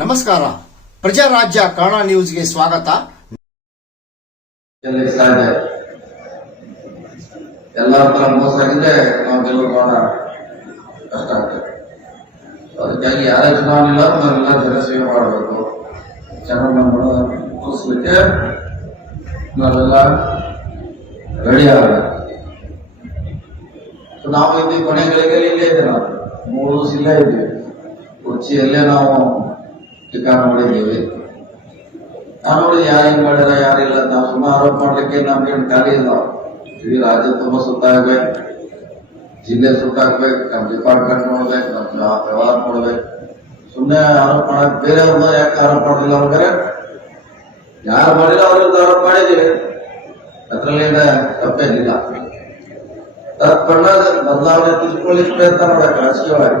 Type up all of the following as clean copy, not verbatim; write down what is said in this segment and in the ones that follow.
ನಮಸ್ಕಾರ, ಪ್ರಜಾರಾಜ್ಯ ಕನ್ನಡ ನ್ಯೂಸ್ಗೆ ಸ್ವಾಗತ. ಎಲ್ಲರ ತರ ಮೋಸ ಆಗಿದ್ರೆ ನಾವು ಗೆಲುವು ಬಹಳ ಕಷ್ಟ ಆಗ್ತದೆ. ಅದಕ್ಕಾಗಿ ಯಾರೇ ಚುನಾವಣೆ ಇಲ್ಲ ನಾವೆಲ್ಲ ಜನಸೇವೆ ಮಾಡಬೇಕು. ಜನರನ್ನು ಮುಗಿಸ್ಲಿಕ್ಕೆ ನಾವೆಲ್ಲ ರೆಡಿ ಆಗಬೇಕು. ನಾವು ಇಲ್ಲಿ ಕೊನೆಗಳಿಗೆ ಇಲ್ಲೇ ಇದ್ದೇವೆ. ನಾವು 3 ದಿವಸ ಇಲ್ಲೇ ಇದ್ದೀವಿ. ಕುರ್ಚಿಯಲ್ಲೇ ನಾವು ಟಿಕಾ ಮಾಡಿದ್ದೀವಿ. ನಾವು ನೋಡಿ ಯಾರು ಹಿಂಗ್ ಮಾಡ್ಯಾರ ಯಾರಿಲ್ಲ, ನಾವು ಸುಮ್ಮನೆ ಆರೋಪ ಮಾಡ್ಲಿಕ್ಕೆ ನಮ್ಗೆ ಖಾಲಿ ಇಲ್ಲ. ಇಡೀ ರಾಜ್ಯ ತುಂಬಾ ಸುತ್ತಾಗ್ಬೇಕು, ಜಿಲ್ಲೆ ಸುತ್ತಾಕ್ಬೇಕು, ನಮ್ಮ ಡಿಪಾರ್ಟ್ಮೆಂಟ್ ನೋಡ್ಬೇಕು, ನಮ್ಮ ವ್ಯವಹಾರ ನೋಡ್ಬೇಕು. ಸುಮ್ಮನೆ ಆರೋಪ ಮಾಡಕ್ ಬೇರೆಯವ್ರನ್ನ ಯಾಕೆ ಆರೋಪ ಮಾಡಿಲ್ಲ ಅವ್ರಿಗೆ? ಯಾರು ಮಾಡಿಲ್ಲ ಅವ್ರಿಂದ ಆರೋಪ ಮಾಡಿದೀವಿ. ಅದ್ರಲ್ಲಿ ತಪ್ಪೇನಿಲ್ಲ. ತಪ್ಪಣ್ಣ ಬದಲಾವಣೆ ತಿಳ್ಕೊಳ್ಳಿಕ್ಕೆ ಪ್ರಯತ್ನ ಮಾಡ್ಬೇಕು ರಾಜಕೀಯವಾಗಿ.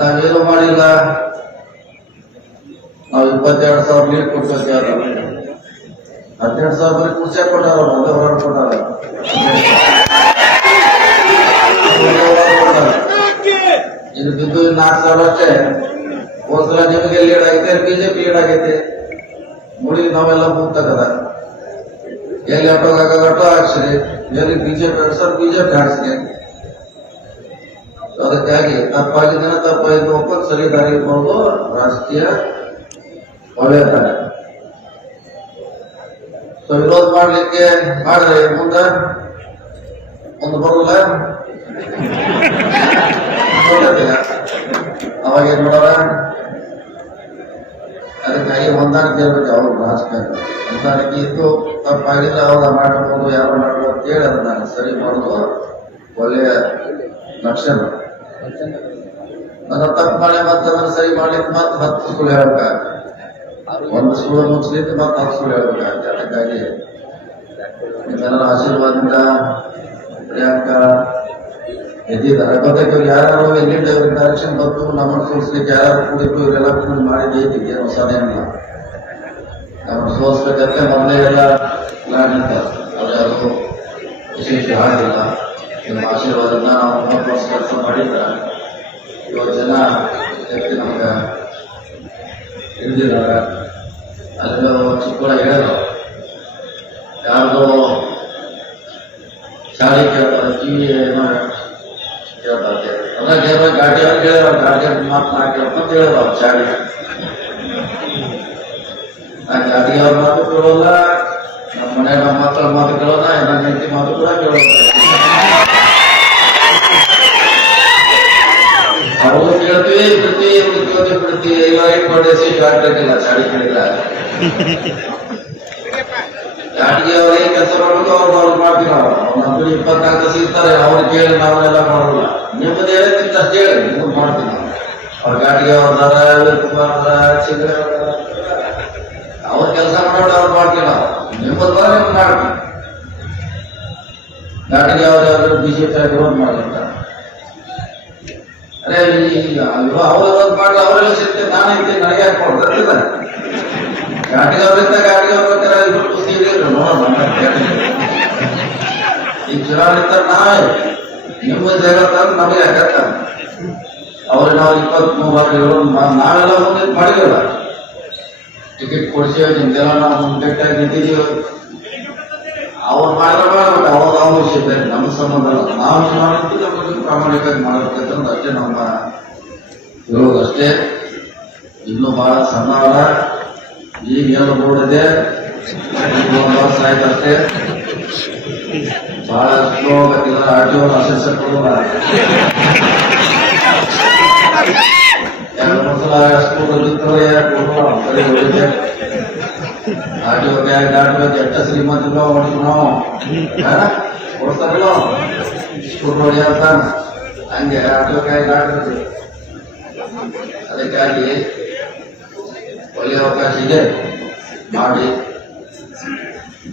ನಾವೇನು ಮಾಡಿಲ್ಲ. ನಾವು 22,000 ಲೀಡ್ ಕೊಡ್ತೀವಿ. 12,000 ಬರೀ ಕುರ್ಚಿ ಕೊಟ್ಟಾರ, ಅದೇ ಹೊರಗೆ ಕೊಟ್ಟಾರ. ಇದು ಬಿದ್ದು 4,000 ಅಷ್ಟೇ. ಹೋದ್ಸಲ ನಿಮಗೆ ಲೀಡ್ ಆಗೈತೆ, ಬಿಜೆಪಿ ಲೀಡ್ ಆಗೈತೆ. ನೋಡಿ ನಾವೆಲ್ಲ ಮುಗ್ತಕ್ಕದ. ಎಲ್ಲಿ ಆಟೋ ಹಾಕ್ಸಿರಿ, ಎಲ್ಲಿ ಬಿಜೆಪಿ ಹಾಕ್ಸರ್ ಬಿಜೆಪಿ ಹಾಕ್ಸಿರಿ. ಅದಕ್ಕಾಗಿ ತಪ್ಪಾಗಿದ್ದೇನೆ, ತಪ್ಪಾಗಿದ್ದು ಒಪ್ಪಂದು ಸರಿ ದಾರಿ ಇರ್ಬೋದು. ರಾಜಕೀಯ ಒಳ್ಳೆಯ ದಾರಿ. ವಿರೋಧ ಮಾಡ್ಲಿಕ್ಕೆ ಮಾಡ್ರಿ, ಮುಂದೆ ಬರೋಲ್ಲ. ಅವಾಗ ಏನ್ ಮಾಡೋರ? ಅದಕ್ಕಾಗಿ ಹೊಂದಾಣಿಕೆ ಇರ್ಬೇಕು. ಅವ್ರು ರಾಜಕಾರಣ ಹೊಂದಾಣಿಕೆ ಇದ್ದು ತಪ್ಪಾಗಿದ್ರೆ ಅವ್ರ ಮಾಡ್ಬೋದು, ಯಾರು ಮಾಡ್ಬೋದು ಅಂತ ಹೇಳಿ ಅದನ್ನ ಸರಿ ಮಾಡೋದು ಒಳ್ಳೆಯ ಲಕ್ಷಣ. ನನ್ನ ತಪ್ಪು ಮಾಡಿ ಮತ್ತೆ ಅದನ್ನು ಸರಿ ಮಾಡ್ಲಿಕ್ಕೆ ಮತ್ತೆ 10 ಸುಳ್ಳು ಹೇಳ್ಬೇಕಾಗುತ್ತೆ. 1 ಸುಳ್ಳು ಮುಚ್ಚಲಿಕ್ಕೆ ಮತ್ತೆ 10 ಸುಳ್ಳು ಹೇಳ್ಬೇಕಾಗುತ್ತೆ. ಅದಕ್ಕಾಗಿ ನಿಮ್ಮೆಲ್ಲರ ಆಶೀರ್ವಾದದಿಂದ ಪ್ರಿಯಾಂಕಾ ಎದ್ದಿದ್ದಾರೆ. ಗೊತ್ತಾಗಿ ಯಾರು ಎಲ್ಲಿಂದ ಇವ್ರಿಗೆ ಡೈರೆಕ್ಷನ್ ಬಂತು, ನಮ್ಮನ್ನು ಸೋಲಿಸ್ಲಿಕ್ಕೆ ಯಾರು ಕೂಡಿದ್ರು, ಇವರೆಲ್ಲ ಕೂಡಿ ಮಾಡಿ ಎದ್ದಿಗೆ ಹೊಸದೇನಿಲ್ಲ. ನಮ್ಮನ್ನು ಸೋಲಿಸ್ಬೇಕಂತೆ ಮೊದಲೇ ಎಲ್ಲ ಪ್ಲಾನ್ ಇದ್ದಾರೆ. ಅವ್ರು ವಿಶೇಷ ಆಗಿಲ್ಲ. ನಿಮ್ಮ ಆಶೀರ್ವಾದದಿಂದ ನಾವು 30 ವರ್ಷ ಕೆಲಸ ಮಾಡಿದ್ದಾರೆ. 7 ಜನ ನಮ್ಗೆ ಹಿಡಿದಿದ್ದಾರೆ. ಅಲ್ಲಿ ಚಿಕ್ಕಳ ಹೇಳಿದ್ರು, ಯಾರ್ದು ಶಾಲೆ ಕೇಳ್ತಾರೆ, ಕಿವಿ ಏನೋ ಕೇಳ್ತಾರೆ. ಅಂದ್ರೆ ಗಾಡಿ ಅವ್ರು ಕೇಳಿದ್ರು, ಗಾಡಿ ಮಾತು ನಾ ಕೇಳ್ಕೊಂತ ಹೇಳಿದ್ರು ಅವ್ರು ಶಾಲೆ. ನಾ ಗಾಡಿ ಅವ್ರ ಮಾತು ಕೇಳೋಲ್ಲ, ನಮ್ಮ ಮನೆ ನಮ್ಮ ಮಕ್ಕಳ ಮಾತು ಕೇಳೋಲ್ಲ, ನನ್ನ ಹೆಂಡತಿ ಮಾತು ಕೂಡ ಕೇಳೋಲ್ಲ. ಅವ್ರು ಕೇಳ್ತೀವಿ ಬಿಡ್ತೀವಿ. ಇವಾಗ ಮಾಡಿಸಿ ಗಾಡಿಲ್ಲ ಚಾಡಿ ಕೇಳಿಲ್ಲ. ಗಾಡಿಗೆ ಅವ್ರಿಗೆ ಕೆಲಸ ಮಾಡ್ಬೇಕು, ಅವ್ರು ಮಾಡ್ತೀವಿ. ನಾವು 24 ದಿವಸ ಇರ್ತಾರೆ. ಅವ್ರು ಕೇಳಿ ನಾವೆಲ್ಲ ಮಾಡೋಲ್ಲ. ನಿಮ್ಮದು ಹೇಳಿದ್ದಂತ ಅಷ್ಟೇ ಹೇಳಿ ನೀವು ಮಾಡ್ತೀವಿ. ಅವ್ರ ಗಾಡಿಗೆ ಅವ್ರದಾರ ಕುಮಾರ ಚಿತ್ರ ಅವ್ರ ಕೆಲಸ ಮಾಡೋದು ಅವ್ರು ಮಾಡ್ತೀವಿ. ನಾವು ನಿಮ್ಮದು ನಿಮ್ಗೆ ಮಾಡ್ತೀವಿ. ಗಾಡಿಗೆ ಅವ್ರು ಬಿಜೆಪಿ ವಿರೋಧ ಮಾಡಿರ್ತಾರೆ. ಅರೆ ಅವ್ರು ಮಾಡಿ ಅವರೆಲ್ಲ ಸಿಗ್ತೇವೆ, ನಾನು ಇರ್ತೀನಿ, ನನಗೆ ಹಾಕೊಡ್ತಾರೆ. ಗಾಡಿಗೆ ಅವ್ರಿಂದ ಗಾಡಿಗೆ ಅವ್ರ ಇಬ್ಬರು ಖುಷಿ ಈ ಚುನಾವಣೆ ನಾವೇ ನಿಮ್ಮ ಜಾಗ ತಂದು ನಮಗೆ ಹಾಕತ್ತಾರೆ. ಅವ್ರಿಗೆ ನಾವು 23 ನಾವೆಲ್ಲ ಮುಂದೆ ಮಾಡಿಲ್ಲ. ಟಿಕೆಟ್ ಕೊಡ್ಸೇವೆ, ನಿಮ್ದೆಲ್ಲ ನಾವು ಮುಂದೆಟ್ಟಾಗಿ ನಿಂತಿದ್ದೀವಿ. ಅವ್ರು ಮಾಡಿದ್ರೆ ಮಾಡ್ಬೇಕು, ಅವ್ರು ವಿಷಯ ನಮ್ಮ ಸಂಬಂಧ ಅಲ್ಲ. ನಾವು ಚುನಾವಣೆ ನಮ್ಮ ಪ್ರಾಮಾಣಿಕವಾಗಿ ಮಾಡಬೇಕಂತಂದು ಅಷ್ಟೇ ನಮ್ಮ ಹೇಳೋದಷ್ಟೇ. ಇನ್ನೂ ಬಹಳ ಸಣ್ಣ ಅಲ್ಲ. ಈಗ ಏನು ನೋಡಿದೆ, 1 ವರ್ಷ ಆಯ್ತಷ್ಟೇ. ಬಹಳ ಸ್ಲೋ ಆಗತ್ತಿಲ್ಲ. ಆರ್ಟಿಒ ಲೈಸೆನ್ಸ್ ಕೊಡೋಲ್ಲ. 2 ಸಲ ಸ್ಕೂಲ್ ಆರ್ಟಿಒ ದಾಟಬೇಕು. ಎಷ್ಟು ಶ್ರೀಮಂತರು ಹೊಡಿತು ನಾವು ಕೊಡ್ತಾರಲ್ಲ ಸ್ಕೂಲ್ ಹೊಡಿ ಅಂತ. ಹಂಗೆ ಆರ್ಟಿಒ ದಾಟಬೇಕು. ಅದಕ್ಕಾಗಿ ಒಳ್ಳೆಯ ಅವಕಾಶ ಇದೆ, ಮಾಡಿ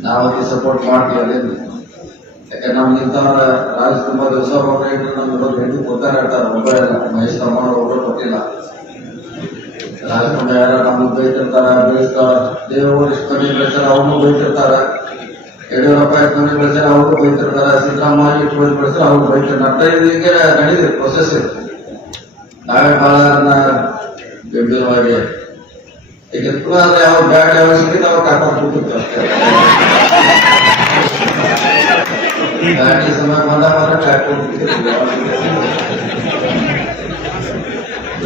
ನಾವು ಸಪೋರ್ಟ್ ಮಾಡ್ತೀವಿ. ಅಲ್ಲಿಂದ ಯಾಕಂದ್ರೆ ನಮ್ಗಿಂತ ರಾಜಕುಮಾರ್ ದಿವಸ ನಮ್ಗೆ ಹೆಣ್ಣು ಕೊಡ್ತಾರೆ ಹೇಳ್ತಾರೆ. ಮೊಬೈಲ್ ಮಹೇಶ್ ತಮ್ಮ ಒಬ್ಬರು ಕೊಟ್ಟಿಲ್ಲ. ರಾಜಕುಮಾರ್ ಯಾರು ನಮ್ಗೆ ಬೈತಿರ್ತಾರ, ಬೆಳೆಸ್ತಾರ. ದೇವರು ಎಷ್ಟು ಕಮ್ಮಿ ಬೆಳೆಸ್ತಾರ, ಅವ್ರನ್ನೂ ಬೈತಿರ್ತಾರ. ಯಡಿಯೂರಪ್ಪ ಇಟ್ಕೊಂಡು ಬೆಳೆಸಿದ್ರೆ ಅವರು ಬೈತಿರ್ತಾರೆ, ಸಿದ್ದರಾಮಯ್ಯ ಇಟ್ಕೊಂಡು ಬೆಳೆಸಿದ್ರೆ ಅವರು ಬೈತಿರ್ತಾರೆ. ಅರ್ಥ ಇದಕ್ಕೆ ನಡೀತಿದೆ ಪ್ರೊಸೆಸ್ ಇದೆ. ನಾವೇ ಬಹಳ ಗಂಭೀರವಾಗಿ ಈಗ ಯಾವ ಬ್ಯಾಡ್ ಯಾವ ಸಿಕ್ಕಿದ್ರೆ ಅವಾಗ ಕರ್ಕೊಂಡು ಕೂತಿರ್ತೀವಿ ಅಷ್ಟೇ. ಗಾಡಿ ಸಮಯ ಬಂದಾಗ ಮಾತ್ರ ಟ್ರ್ಯಾಕ್ಟರ್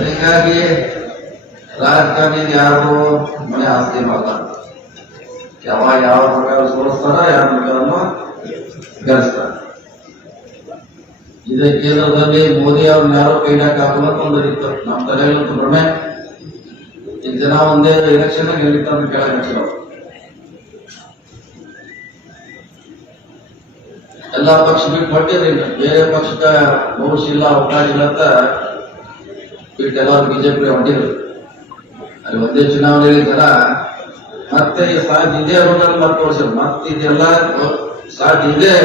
ಹೀಗಾಗಿ ರಾಜಕಾರಣಿ ಯಾರು ಮನೆ ಆಸ್ತಿ ಮಾಡ್ತಾರೆ, ಯಾವ ಪ್ರಕಾರ ಸೋಲಿಸ್ತಾರ, ಯಾವ ಪ್ರಕಾರನ್ನು ಗಳಿಸ್ತಾರೆ. ಇದೇ ಕೇಂದ್ರದಲ್ಲಿ ಮೋದಿ ಅವ್ರನ್ನ ಯಾರೋ ಕೈನಾಕ ಹಾಕೋದಕ್ಕೆ ಒಂದು ಇತ್ತು. ನಮ್ಮ ತಲೆಯಲ್ಲಂತೂ ಭ್ರಮೆ. ಈ ಜನ ಒಂದೇ ಎಲೆಕ್ಷನ್ ಹೇಳಿತ್ತು ಕೆಳಗೆ ಎಲ್ಲಾ ಪಕ್ಷ ಬಿಟ್ಟು ಹೊಟ್ಟಿದ್ರಿ, ಬೇರೆ ಪಕ್ಷಕ್ಕೆ ಭವಿಷ್ಯ ಇಲ್ಲ, ಅವಕಾಶ ಇಲ್ಲ ಅಂತ ಬಿಟ್ಟೆಲ್ಲರೂ ಬಿಜೆಪಿ ಹೊಂಟಿದ್ರು. ಅಲ್ಲಿ ಒಂದೇ ಚುನಾವಣೆಯಲ್ಲಿ ಜನ ಮತ್ತೆ ಸಾಧ್ಯ ಇದೆ ಅನ್ನೋದ್ರಲ್ಲಿ ಮತ್ತೆ ತೋರಿಸಿದ್ರು. ಮತ್ತೆ ಇದೆಲ್ಲ ಸಾಧ್ಯ ಇದೆ,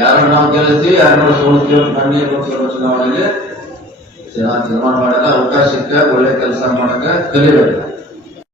ಯಾರು ನಾವು ಗೆಲ್ಲಿಸ್ತೀವಿ, ಯಾರು ಸೋಲಿಸ್ತೀವಿ ಅಂತ ಕಣ್ಣಿಗೆ ಗೊತ್ತಿರೋ ಚುನಾವಣೆಗೆ ಜನ ತೀರ್ಮಾನ ಮಾಡಿದ. ಅವಕಾಶಕ್ಕೆ ಒಳ್ಳೆ ಕೆಲಸ ಮಾಡಕ್ಕೆ ಕಲಿಬೇಕು.